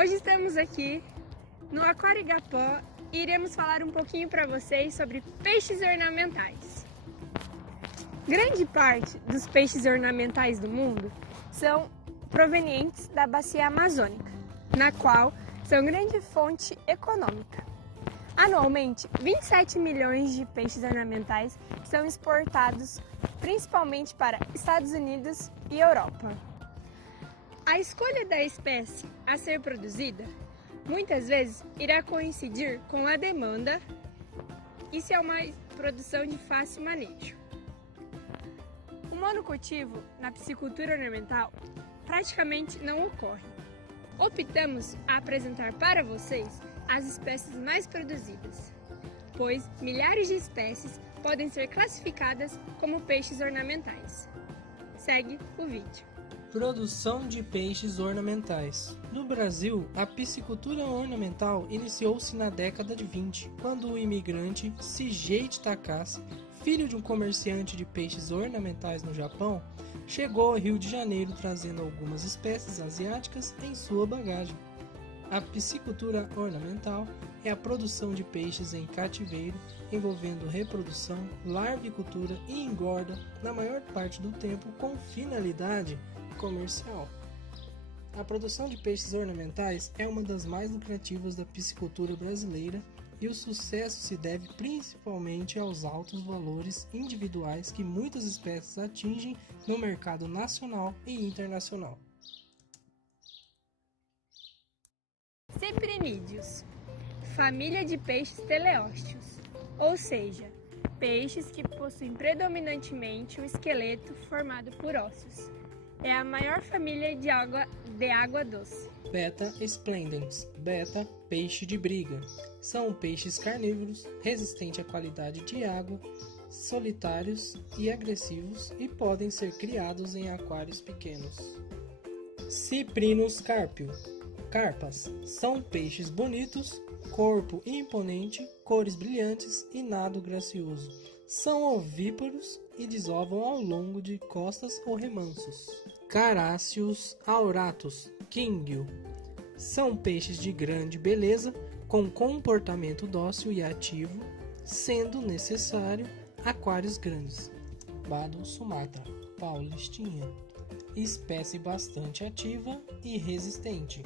Hoje estamos aqui no Aquário Igapó e iremos falar um pouquinho para vocês sobre peixes ornamentais. Grande parte dos peixes ornamentais do mundo são provenientes da bacia amazônica, na qual são grande fonte econômica. Anualmente, 27 milhões de peixes ornamentais são exportados principalmente para Estados Unidos e Europa. A escolha da espécie a ser produzida muitas vezes irá coincidir com a demanda e se é uma produção de fácil manejo. O monocultivo na piscicultura ornamental praticamente não ocorre. Optamos a apresentar para vocês as espécies mais produzidas, pois milhares de espécies podem ser classificadas como peixes ornamentais. Segue o vídeo. Produção de peixes ornamentais. No Brasil, a piscicultura ornamental iniciou-se na década de 20, quando o imigrante Seijeichi Takase, filho de um comerciante de peixes ornamentais no Japão, chegou ao Rio de Janeiro trazendo algumas espécies asiáticas em sua bagagem. A piscicultura ornamental é a produção de peixes em cativeiro, envolvendo reprodução, larvicultura e engorda, na maior parte do tempo com finalidade comercial. A produção de peixes ornamentais é uma das mais lucrativas da piscicultura brasileira e o sucesso se deve principalmente aos altos valores individuais que muitas espécies atingem no mercado nacional e internacional. Ciprinídeos, família de peixes teleósteos, ou seja, peixes que possuem predominantemente o esqueleto formado por ossos. É a maior família de água doce. Beta splendens, beta, peixe de briga. São peixes carnívoros, resistentes à qualidade de água, solitários e agressivos e podem ser criados em aquários pequenos. Cyprinus carpio, carpas. São peixes bonitos, corpo imponente, cores brilhantes e nado gracioso. São ovíparos e desovam ao longo de costas ou remansos. Carassius auratus, Kingio. São peixes de grande beleza, com comportamento dócil e ativo, sendo necessário aquários grandes. Bado Sumatra, paulistinha. Espécie bastante ativa e resistente.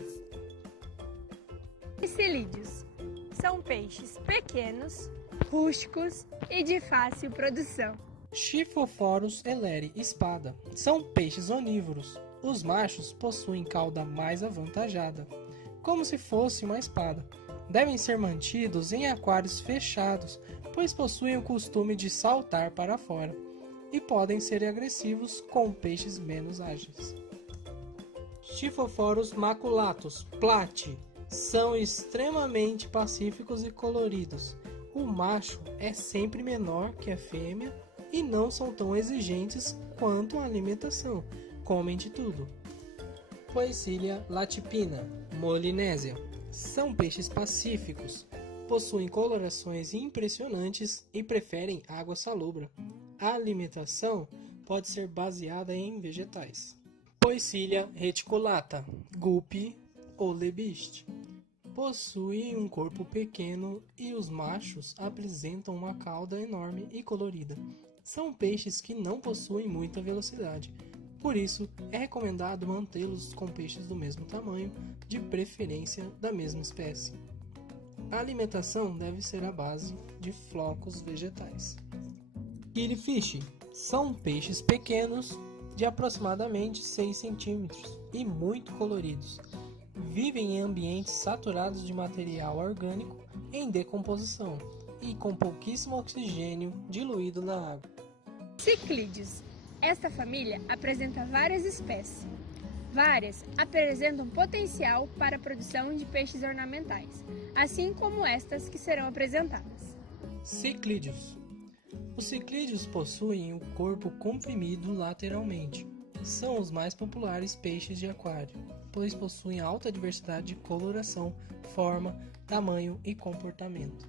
Psilídeos são peixes pequenos, rústicos e de fácil produção. Scyphophorus elleri, espada. São peixes onívoros. Os machos possuem cauda mais avantajada, como se fosse uma espada. Devem ser mantidos em aquários fechados, pois possuem o costume de saltar para fora, e podem ser agressivos com peixes menos ágeis. Scyphophorus maculatus, plate. São extremamente pacíficos e coloridos. O macho é sempre menor que a fêmea e não são tão exigentes quanto a alimentação, comem de tudo. Poecilia latipina, molinésia. São peixes pacíficos, possuem colorações impressionantes e preferem água salobra. A alimentação pode ser baseada em vegetais. Poecilia reticulata, guppy ou lebiste. Possuem um corpo pequeno e os machos apresentam uma cauda enorme e colorida. São peixes que não possuem muita velocidade, por isso é recomendado mantê-los com peixes do mesmo tamanho, de preferência da mesma espécie. A alimentação deve ser à base de flocos vegetais. Killifish são peixes pequenos, de aproximadamente 6 centímetros e muito coloridos. Vivem em ambientes saturados de material orgânico em decomposição e com pouquíssimo oxigênio diluído na água. Ciclídeos. Esta família apresenta várias espécies. Várias apresentam potencial para a produção de peixes ornamentais, assim como estas que serão apresentadas. Ciclídeos. Os ciclídeos possuem o corpo comprimido lateralmente. São os mais populares peixes de aquário, pois possuem alta diversidade de coloração, forma, tamanho e comportamento.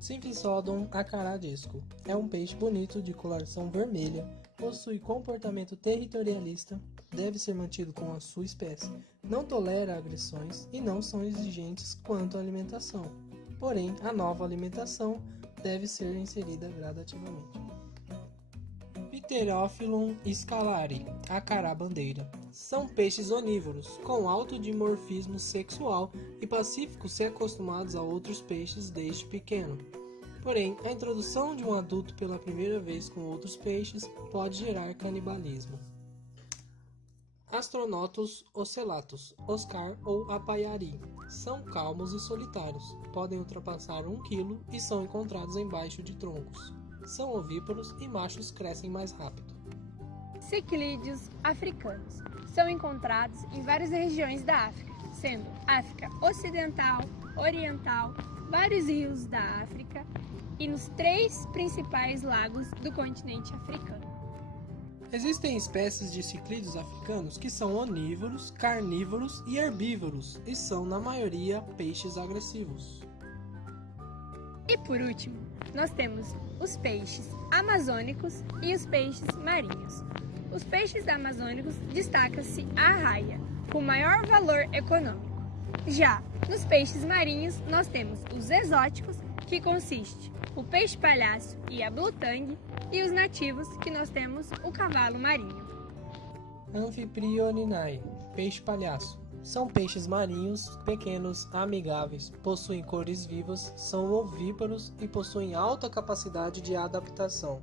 Symphysodon acaradesco é um peixe bonito de coloração vermelha, possui comportamento territorialista, deve ser mantido com a sua espécie, não tolera agressões e não são exigentes quanto à alimentação. Porém, a nova alimentação deve ser inserida gradativamente. Pterophyllum scalari, acará-bandeira. São peixes onívoros, com alto dimorfismo sexual e pacíficos se acostumados a outros peixes desde pequeno. Porém, a introdução de um adulto pela primeira vez com outros peixes pode gerar canibalismo. Astronotus ocellatus, Oscar ou apaiari. São calmos e solitários, podem ultrapassar 1 kg e são encontrados embaixo de troncos. São ovíparos e machos crescem mais rápido. Ciclídeos africanos são encontrados em várias regiões da África, sendo África Ocidental, Oriental, vários rios da África e nos 3 principais lagos do continente africano. Existem espécies de ciclídeos africanos que são onívoros, carnívoros e herbívoros e são, na maioria, peixes agressivos. E por último, nós temos os peixes amazônicos e os peixes marinhos. Os peixes amazônicos destaca-se a arraia, com maior valor econômico. Já nos peixes marinhos, nós temos os exóticos, que consiste o peixe-palhaço e a blue-tang, e os nativos, que nós temos o cavalo marinho. Amphiprioninae, peixe-palhaço. São peixes marinhos, pequenos, amigáveis, possuem cores vivas, são ovíparos e possuem alta capacidade de adaptação.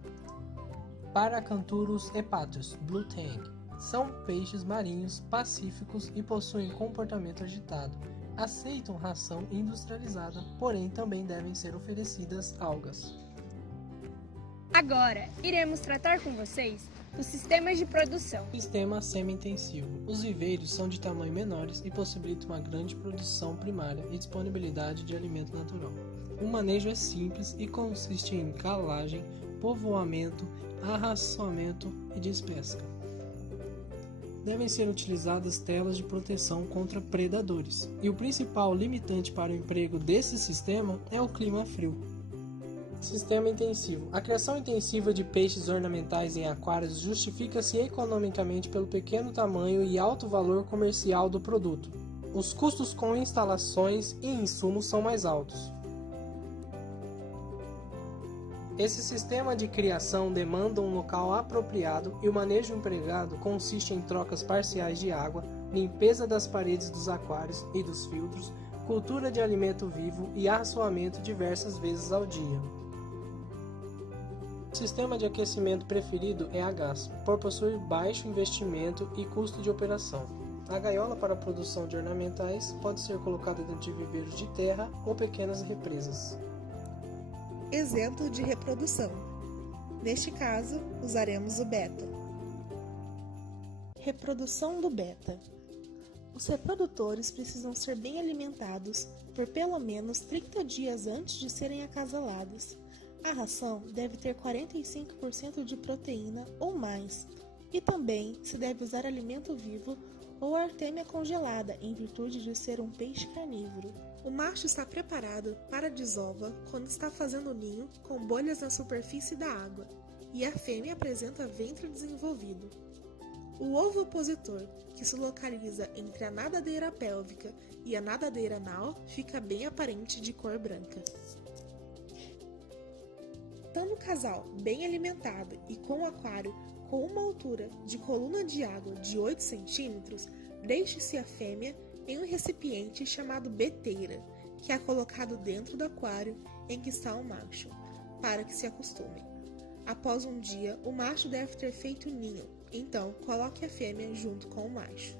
Paracanthurus hepatus, blue-tang. São peixes marinhos, pacíficos e possuem comportamento agitado. Aceitam ração industrializada, porém também devem ser oferecidas algas. Agora, iremos tratar com vocês os sistemas de produção. Sistema semi-intensivo. Os viveiros são de tamanho menores e possibilitam uma grande produção primária e disponibilidade de alimento natural. O manejo é simples e consiste em calagem, povoamento, arraçoamento e despesca. Devem ser utilizadas telas de proteção contra predadores, e o principal limitante para o emprego desse sistema é o clima frio. Sistema intensivo. A criação intensiva de peixes ornamentais em aquários justifica-se economicamente pelo pequeno tamanho e alto valor comercial do produto. Os custos com instalações e insumos são mais altos. Esse sistema de criação demanda um local apropriado e o manejo empregado consiste em trocas parciais de água, limpeza das paredes dos aquários e dos filtros, cultura de alimento vivo e arraçoamento diversas vezes ao dia. O sistema de aquecimento preferido é a gás, por possuir baixo investimento e custo de operação. A gaiola para a produção de ornamentais pode ser colocada dentro de viveiros de terra ou pequenas represas. Exemplo de reprodução. Neste caso, usaremos o beta. Reprodução do beta. Os reprodutores precisam ser bem alimentados por pelo menos 30 dias antes de serem acasalados. A ração deve ter 45% de proteína ou mais, e também se deve usar alimento vivo ou artêmia congelada, em virtude de ser um peixe carnívoro. O macho está preparado para a desova quando está fazendo ninho com bolhas na superfície da água, e a fêmea apresenta ventre desenvolvido. O ovo opositor, que se localiza entre a nadadeira pélvica e a nadadeira anal, fica bem aparente de cor branca. Estando o casal bem alimentado e com o aquário com uma altura de coluna de água de 8 cm, deixe-se a fêmea em um recipiente chamado beteira, que é colocado dentro do aquário em que está o macho, para que se acostumem. Após um dia, o macho deve ter feito ninho, então coloque a fêmea junto com o macho.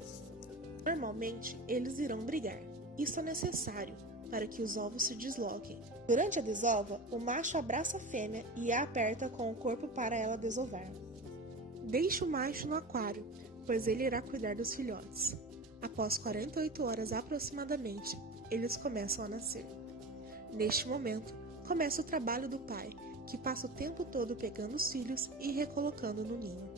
Normalmente, eles irão brigar. Isso é necessário para que os ovos se desloquem. Durante a desova, o macho abraça a fêmea e a aperta com o corpo para ela desovar. Deixe o macho no aquário, pois ele irá cuidar dos filhotes. Após 48 horas aproximadamente, eles começam a nascer. Neste momento, começa o trabalho do pai, que passa o tempo todo pegando os filhos e recolocando no ninho.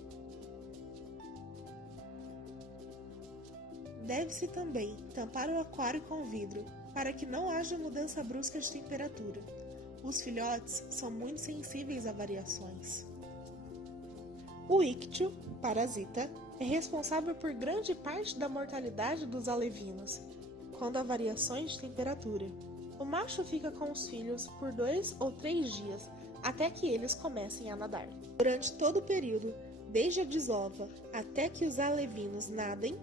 Deve-se também tampar o aquário com vidro, para que não haja mudança brusca de temperatura. Os filhotes são muito sensíveis a variações. O ictio, parasita, é responsável por grande parte da mortalidade dos alevinos, quando há variações de temperatura. O macho fica com os filhos por 2 ou 3 dias, até que eles comecem a nadar. Durante todo o período, desde a desova até que os alevinos nadem,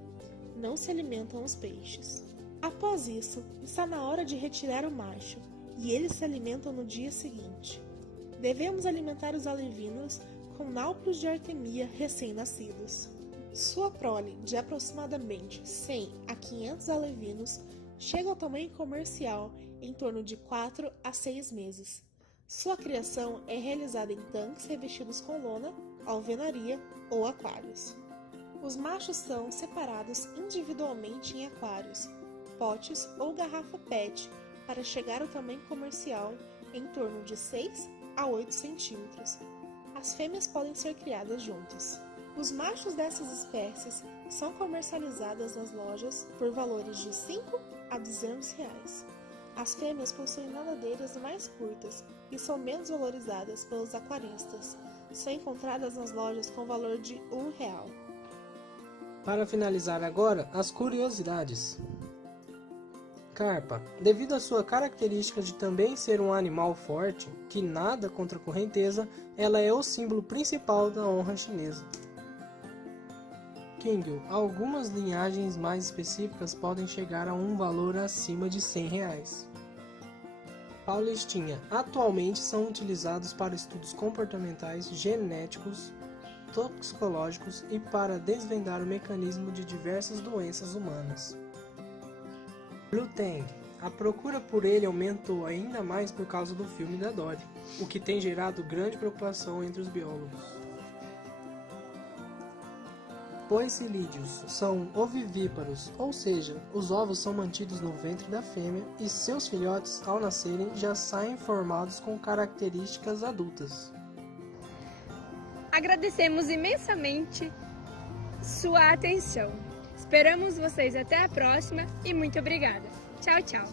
não se alimentam os peixes. Após isso, está na hora de retirar o macho, e eles se alimentam no dia seguinte. Devemos alimentar os alevinos com náuplios de artemia recém-nascidos. Sua prole, de aproximadamente 100 a 500 alevinos, chega ao tamanho comercial em torno de 4 a 6 meses. Sua criação é realizada em tanques revestidos com lona, alvenaria ou aquários. Os machos são separados individualmente em aquários, potes ou garrafa PET para chegar ao tamanho comercial em torno de 6 a 8 centímetros. As fêmeas podem ser criadas juntas. Os machos dessas espécies são comercializadas nas lojas por valores de 5 a 200 reais. As fêmeas possuem nadadeiras mais curtas e são menos valorizadas pelos aquaristas. São encontradas nas lojas com valor de R$1. Para finalizar agora, as curiosidades. Carpa, devido à sua característica de também ser um animal forte, que nada contra a correnteza, ela é o símbolo principal da honra chinesa. Kingyou, algumas linhagens mais específicas podem chegar a um valor acima de R$100. Paulistinha, atualmente são utilizados para estudos comportamentais, genéticos, toxicológicos e para desvendar o mecanismo de diversas doenças humanas. Blue Tang, a procura por ele aumentou ainda mais por causa do filme da Dory, o que tem gerado grande preocupação entre os biólogos. Poecilídeos são ovivíparos, ou seja, os ovos são mantidos no ventre da fêmea e seus filhotes, ao nascerem, já saem formados com características adultas. Agradecemos imensamente sua atenção. Esperamos vocês até a próxima e muito obrigada. Tchau, tchau.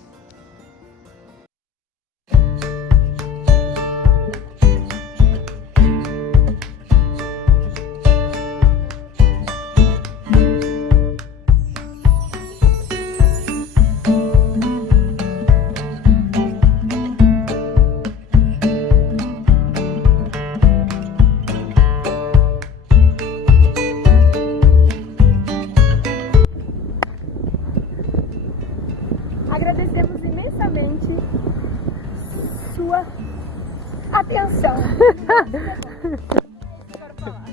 Agradecemos imensamente sua atenção. Quero falar.